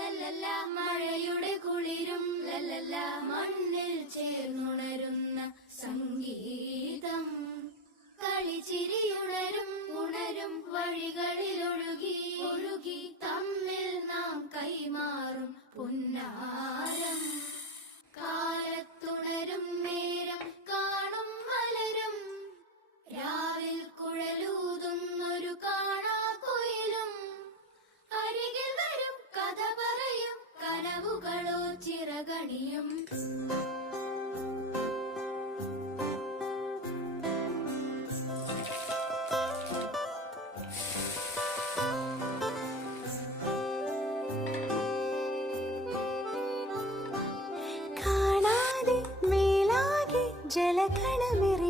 ലല്ലല്ല മഴയുടെ കുളിരും ലല്ലല്ല മണ്ണിൽ ചേർന്നുണരുന്ന സംഗീതം കളിച്ചിരിയുണരും ഉണരും വഴികളിലൊഴുകി ഒഴുകി തമ്മിൽ നാം കൈമാറും പുന്നാരം കാലത്തുണരും നേരം കാണും മലരും രാവിൽ കുഴലൂതുന്നൊരു കാണാക്കുയിലും അരികിൽ വരും കഥ പറയും കനവുകളോ ചിറകണിയും ജലകണമിറി